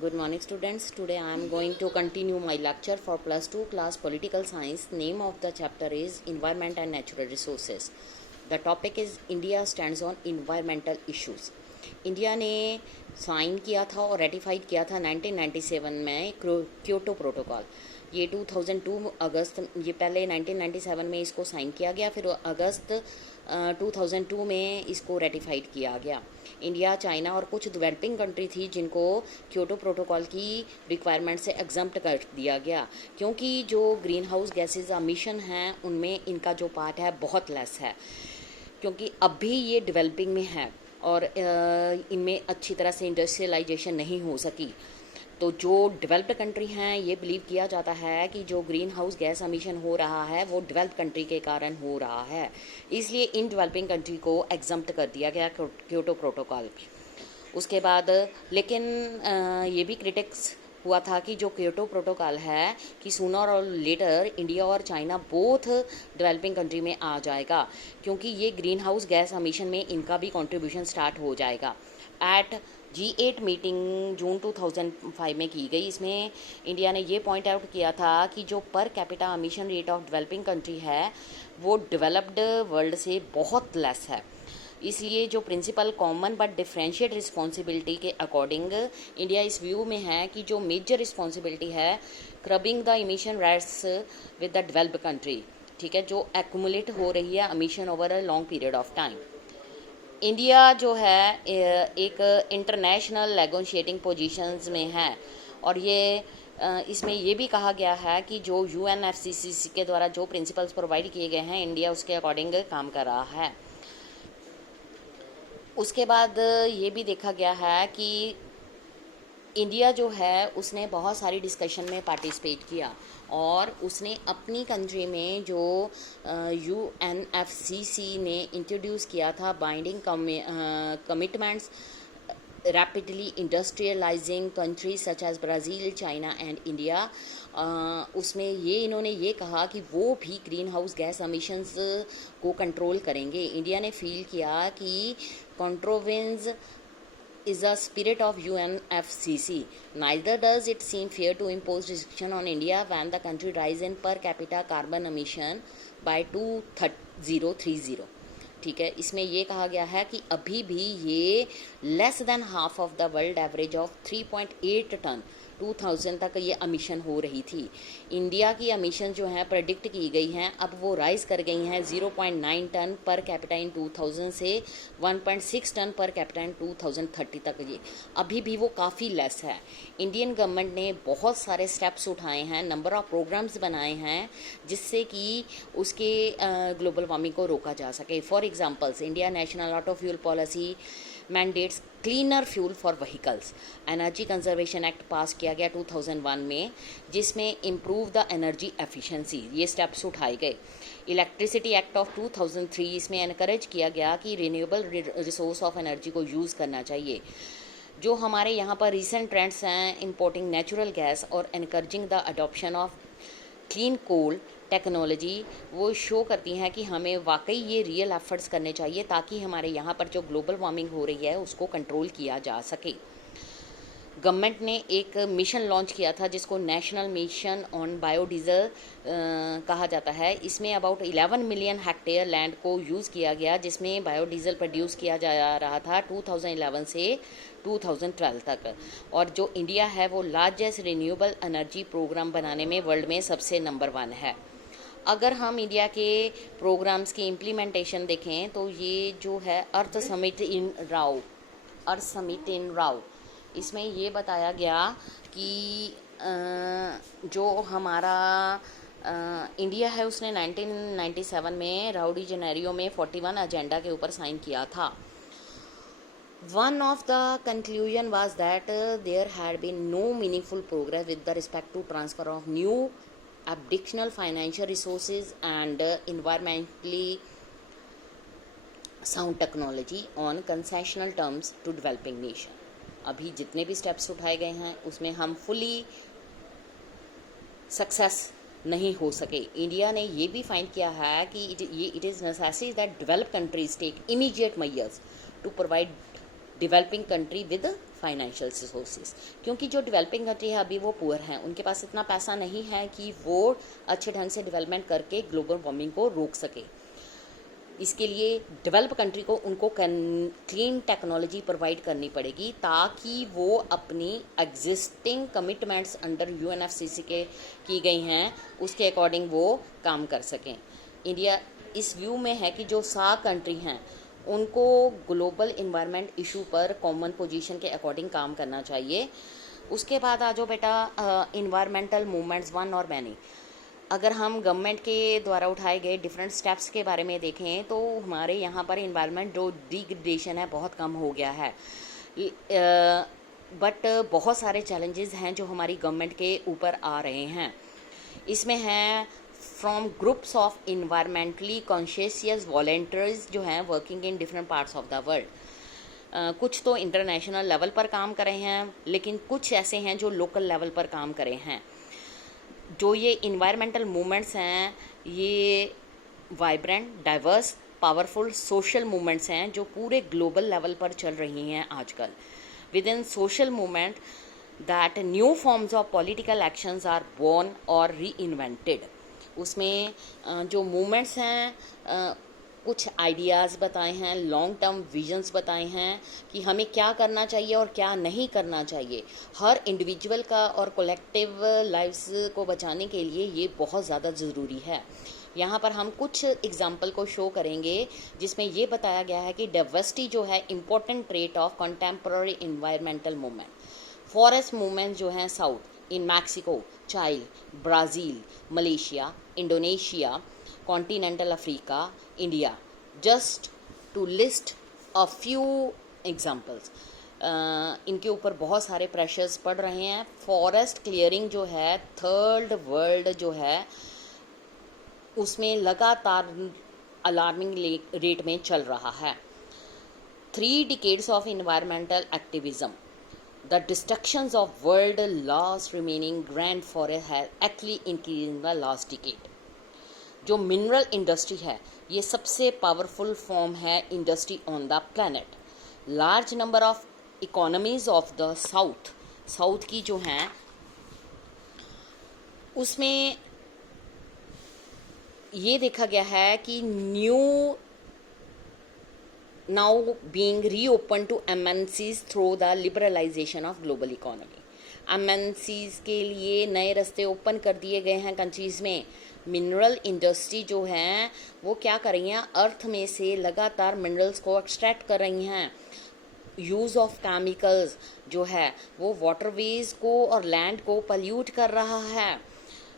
Good morning students. Today I am going to continue my lecture for plus 2 class political science. Name of the chapter is environment and natural resources. The topic is India stands on environmental issues. India ने sign किया था और ratified किया था 1997 में Kyoto protocol. ये 2002 अगस्त, ये पहले 1997 में इसको साइन किया गया, फिर अगस्त 2002 में इसको रेटिफाइड किया गया। इंडिया, चाइना और कुछ डेवलपिंग कंट्री थी जिनको क्योटो प्रोटोकॉल की रिक्वायरमेंट से एग्जम्प्ट कर दिया गया, क्योंकि जो ग्रीन हाउस गैसेज एमिशन हैं उनमें इनका जो पार्ट है बहुत लेस है, क्योंकि अभी ये डेवलपिंग में है और इनमें अच्छी तरह से इंडस्ट्रियलाइजेशन नहीं हो सकी। तो जो डेवलप्ड कंट्री हैं, ये बिलीव किया जाता है कि जो ग्रीन हाउस गैस एमिशन हो रहा है वो डेवलप कंट्री के कारण हो रहा है, इसलिए इन डेवलपिंग कंट्री को एग्जम्प्ट कर दिया गया क्योटो प्रोटोकॉल। उसके बाद लेकिन ये भी क्रिटिक्स हुआ था कि जो क्योटो प्रोटोकॉल है कि सूनर और लेटर इंडिया और चाइना बोथ डेवलपिंग कंट्री में आ जाएगा, क्योंकि ये ग्रीन हाउस गैस एमिशन में इनका भी कंट्रीब्यूशन स्टार्ट हो जाएगा। एट G8 मीटिंग जून 2005 में की गई। इसमें इंडिया ने ये पॉइंट आउट किया था कि जो per capita emission rate of developing country है वो डेवलप्ड वर्ल्ड से बहुत लेस है, इसलिए जो principle common but differentiated responsibility के अकॉर्डिंग इंडिया इस व्यू में है कि जो मेजर रिस्पॉन्सिबिलिटी है curbing the emission rates with the developed country, ठीक है, जो एक्यूमुलेट हो रही है emission over a long period of time. India जो है एक इंटरनेशनल नेगोशिएटिंग पोजीशंस में है और ये इसमें ये भी कहा गया है कि जो UNFCCC के द्वारा जो प्रिंसिपल्स प्रोवाइड किए गए हैं इंडिया उसके अकॉर्डिंग काम कर रहा है। उसके बाद ये भी देखा गया है कि इंडिया जो है उसने बहुत सारी डिस्कशन में पार्टिसिपेट किया और उसने अपनी कंट्री में जो UNFCCC ने इंट्रोड्यूस किया था binding commitments rapidly industrialising countries such as Brazil, China and India, उसमें ये इन्होंने ये कहा कि वो भी ग्रीन हाउस गैस एमिशंस को कंट्रोल करेंगे। इंडिया ने फील किया कि कंट्रोवेंस is the spirit of UNFCCC. Neither does it seem fair to impose restriction on India when the country rise in per capita carbon emission by 2030। ठीक है, इसमें ये कहा गया है कि अभी भी ये less than half of the world average of 3.8 tonne 2000 तक ये एमिशन हो रही थी। इंडिया की एमिशन जो हैं प्रेडिक्ट की गई हैं अब वो राइज कर गई हैं 0.9 टन पर कैपिटा इन 2000 से 1.6 टन पर कैपिटा इन 2030 तक। ये अभी भी वो काफ़ी लेस है। इंडियन गवर्नमेंट ने बहुत सारे स्टेप्स उठाए हैं, नंबर ऑफ प्रोग्राम्स बनाए हैं जिससे कि उसके ग्लोबल वार्मिंग को रोका जा सके। For examples, India national auto fuel policy mandates cleaner fuel for vehicles. Energy conservation act पास किया गया 2001 में, जिसमें इम्प्रूव द एनर्जी एफिशिएंसी, ये स्टेप्स उठाए गए। इलेक्ट्रिसिटी एक्ट ऑफ 2003, इसमें एनकरेज किया गया कि रिन्यूएबल रिसोर्स ऑफ एनर्जी को यूज़ करना चाहिए। जो हमारे यहाँ पर रिसेंट ट्रेंड्स हैं इम्पोर्टिंग नेचुरल गैस और encouraging the adoption of clean coal technology, वो शो करती हैं कि हमें वाकई ये रियल एफर्ट्स करने चाहिए ताकि हमारे यहाँ पर जो ग्लोबल वार्मिंग हो रही है उसको कंट्रोल किया जा सके। गवर्नमेंट ने एक मिशन लॉन्च किया था जिसको नेशनल मिशन ऑन बायोडीजल कहा जाता है। इसमें अबाउट 11 मिलियन हेक्टेयर लैंड को यूज़ किया गया, जिसमें बायोडीजल प्रोड्यूस किया जा रहा था 2011 से 2012 तक। और जो इंडिया है वो लार्जेस्ट रिन्यूएबल एनर्जी प्रोग्राम बनाने में वर्ल्ड में सबसे नंबर 1 है। अगर हम इंडिया के प्रोग्राम्स की इम्प्लीमेंटेशन देखें तो ये जो है अर्थ समिट इन राव, इसमें ये बताया गया कि जो हमारा इंडिया है उसने 1997 में राउ डी जेनेरियो में 41 एजेंडा के ऊपर साइन किया था। One of the conclusion was that there had been no meaningful progress with the respect to transfer of new additional financial resources and environmentally sound technology on concessional terms to developing nation। अभी जितने भी steps उठाए गए हैं उसमें हम fully success नहीं हो सके। इंडिया ने ये भी फाइंड किया है कि it is necessary that develop countries take immediate measures to provide developing country with financial resources, क्योंकि जो डेवलपिंग कंट्री है अभी वो पुअर हैं, उनके पास इतना पैसा नहीं है कि वो अच्छे ढंग से डेवलपमेंट करके ग्लोबल वार्मिंग को रोक सके। इसके लिए डेवलप कंट्री को उनको क्लीन टेक्नोलॉजी प्रोवाइड करनी पड़ेगी ताकि वो अपनी एग्जिस्टिंग कमिटमेंट्स अंडर यूएनएफसीसी के की गई हैं उसके अकॉर्डिंग वो काम कर सकें। इंडिया इस व्यू में है कि जो 7 कंट्री हैं उनको ग्लोबल इन्वायरमेंट इशू पर कॉमन पोजीशन के अकॉर्डिंग काम करना चाहिए। उसके बाद आ जाओ बेटा इन्वायरमेंटल मूवमेंट्स वन और मैनी। अगर हम गवर्नमेंट के द्वारा उठाए गए डिफरेंट स्टेप्स के बारे में देखें तो हमारे यहाँ पर इन्वायरमेंट जो डिग्रेडेशन है बहुत कम हो गया है, बट बहुत सारे चैलेंजेस हैं जो हमारी गवर्नमेंट के ऊपर आ रहे हैं। इसमें हैं from groups of environmentally conscious volunteers जो हैं working in different parts of the world. कुछ तो इंटरनेशनल लेवल पर काम कर रहे हैं, लेकिन कुछ ऐसे हैं जो लोकल लेवल पर काम कर रहे हैं। जो ये इन्वायरमेंटल मूवमेंट्स हैं ये vibrant, diverse, powerful social movements हैं जो पूरे ग्लोबल लेवल पर चल रही हैं आजकल। Within social movement that new forms of political actions are born और री इन्वेंटेड। उसमें जो मूवमेंट्स हैं कुछ आइडियाज़ बताए हैं, लॉन्ग टर्म विजन्स बताए हैं कि हमें क्या करना चाहिए और क्या नहीं करना चाहिए। हर इंडिविजुअल का और कलेक्टिव लाइव्स को बचाने के लिए ये बहुत ज़्यादा ज़रूरी है। यहाँ पर हम कुछ एग्जाम्पल को शो करेंगे जिसमें ये बताया गया है कि डाइवर्सिटी जो है important trait of contemporary environmental movement. Forest movement जो हैं south in Mexico, Chile, Brazil, Malaysia, Indonesia, continental Africa, India, just to list a few examples. इनके ऊपर बहुत सारे प्रेशर्स पड़ रहे हैं। फॉरेस्ट क्लियरिंग जो है थर्ड वर्ल्ड जो है उसमें लगातार अलार्मिंग रेट में चल रहा है। 3 decades of environmental activism, the destructions of world last remaining grand forest has actually increased in the last decade। जो मिनरल इंडस्ट्री है ये सबसे पावरफुल फॉर्म है industry on the planet. Large number of economies of the south की जो हैं उसमें ये देखा गया है कि new now being reopened to MNCs through the liberalization of global economy। MNCs के लिए नए रास्ते ओपन कर दिए गए हैं कंट्रीज़ में। मिनरल इंडस्ट्री जो हैं वो क्या कर रही हैं, अर्थ में से लगातार मिनरल्स को एक्सट्रैक्ट कर रही हैं। यूज़ ऑफ केमिकल्स जो है वो वाटरवेज को और लैंड को पल्यूट कर रहा है।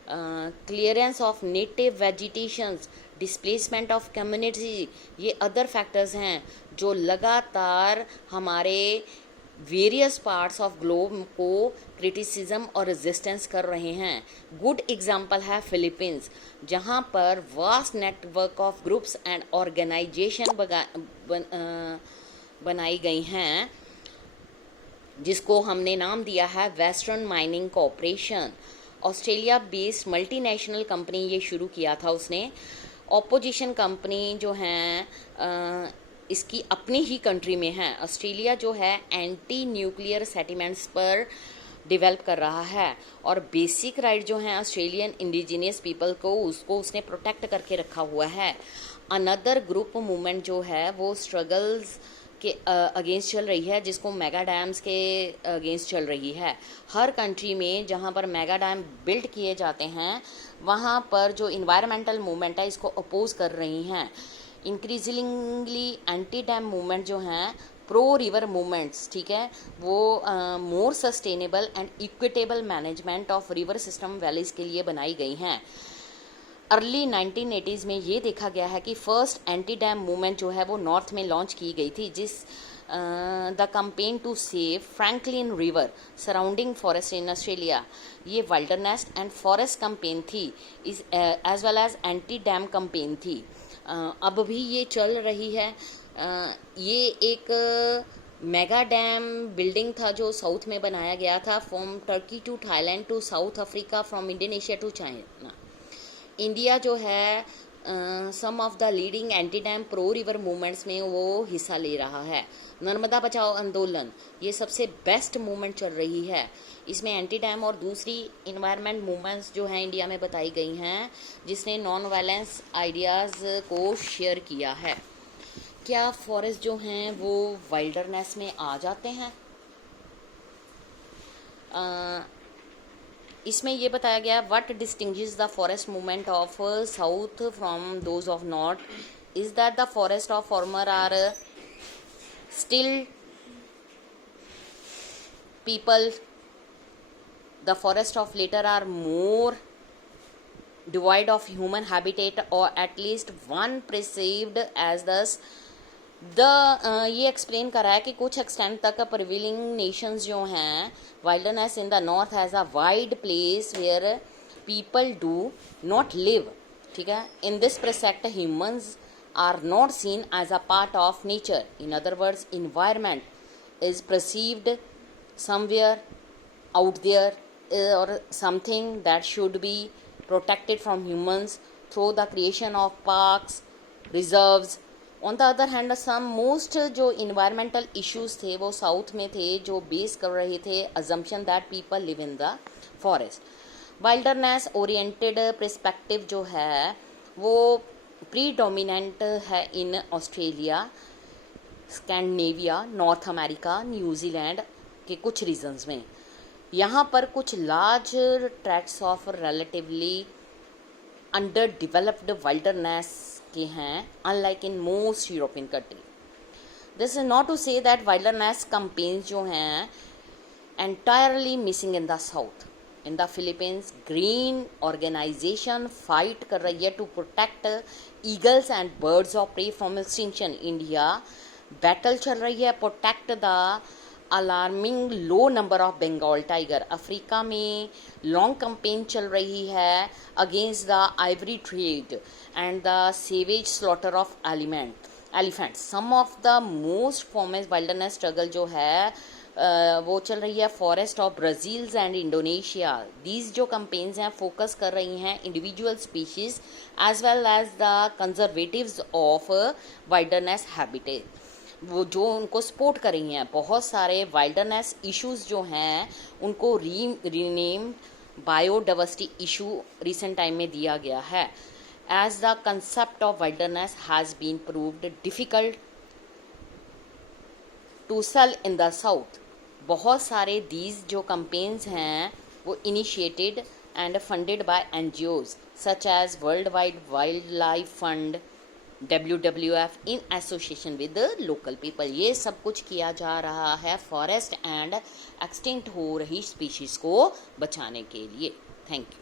Clearance of native vegetations, displacement of community, ये अदर फैक्टर्स हैं जो लगातार हमारे वेरियस पार्ट्स ऑफ ग्लोब को क्रिटिसिज्म और रेजिस्टेंस कर रहे हैं। गुड एग्जांपल है फिलीपींस, जहां पर vast network of groups and organisation बनाई गई हैं जिसको हमने नाम दिया है western mining corporation. Australia based multinational company ये शुरू किया था उसने। ऑपोजिशन कंपनी जो हैं इसकी अपनी ही कंट्री में है। ऑस्ट्रेलिया जो है एंटी न्यूक्लियर सेटलमेंट्स पर डेवलप कर रहा है और बेसिक राइट जो हैं ऑस्ट्रेलियन इंडिजिनियस पीपल को उसको उसने प्रोटेक्ट करके रखा हुआ है। अनदर ग्रुप मूवमेंट जो है वो स्ट्रगल्स के अगेंस्ट चल रही है जिसको मेगा डैम्स के अगेंस्ट चल रही है। हर कंट्री में जहाँ पर मेगा डैम बिल्ड किए जाते हैं वहाँ पर जो इन्वायरमेंटल मूवमेंट है इसको अपोज कर रही हैं। इंक्रीजिंगली एंटी डैम मूवमेंट जो हैं प्रो रिवर मूवमेंट्स, ठीक है, वो more sustainable and equitable management of river system valleys के लिए बनाई गई हैं। अर्ली 1980s में ये देखा गया है कि फर्स्ट एंटी डैम मूवमेंट जो है वो नॉर्थ में लॉन्च की गई थी, जिस the campaign to save Franklin river surrounding forest in Australia, ये वाइल्डरनेस एंड फॉरेस्ट कैंपेन थी इस as well as anti dam campaign थी। अब भी ये चल रही है। ये एक मेगा डैम बिल्डिंग था जो साउथ में बनाया गया था, from Turkey to Thailand to South Africa, from Indonesia to China. India जो है some of the leading anti dam pro river movements में वो हिस्सा ले रहा है। नर्मदा बचाओ आंदोलन ये सबसे बेस्ट मूवमेंट चल रही है। इसमें एंटी डैम और दूसरी इन्वायरमेंट मूवमेंट्स जो हैं इंडिया में बताई गई हैं, जिसने नॉन वायलेंस आइडियाज़ को शेयर किया है। क्या फॉरेस्ट जो हैं वो वाइल्डरनेस में आ जाते हैं? इसमें ये बताया गया what distinguishes the forest movement of south from those of north is that the forest of former are still people, the forest of later are more devoid of human habitat or at least one perceived as thus ये explain करा है कि कुछ extent तक prevailing nations जो हैं wilderness in the north has a wide place where people do not live. ठीक है, in this prospect humans are not seen as a part of nature. In other words environment is perceived somewhere out there or something that should be protected from humans through the creation of parks, reserves. On the other hand, some most जो environmental issues थे वो south में थे, जो base कर रहे थे assumption that people live in the forest. Wilderness oriented perspective जो है वो predominant है in Australia, Scandinavia, north America, New Zealand के कुछ रीजन्स में। यहाँ पर कुछ large tracts of relatively under developed wilderness के हैं, unlike in most European country. This is not to say that wilderness campaigns जो हैं entirely missing in the south. In the Philippines green organisation fight कर रही है to protect eagles and birds of prey from extinction. India battle चल रही है protect the alarming low number of Bengal tiger. Africa में long campaign चल रही है against the ivory trade and the savage slaughter of elephant. Some of the most foremost wilderness struggle जो है वो चल रही है forest of Brazil and Indonesia. These जो कैंपेन्स हैं फोकस कर रही हैं individual species as well as the conservatives of wilderness habitat, वो जो उनको सपोर्ट कर रही हैं। बहुत सारे वाइल्डरनेस इश्यूज जो हैं उनको rename biodiversity issue recent time में दिया गया है, as the concept of wilderness has been proved difficult to sell in the south. बहुत सारे दीज जो कैंपेन्स हैं वो initiated and funded by NGOs such as world wide wildlife fund, WWF in association with the local people। ये सब कुछ किया जा रहा है फॉरेस्ट एंड एक्सटिंक्ट हो रही स्पीशीज़ को बचाने के लिए। Thank you.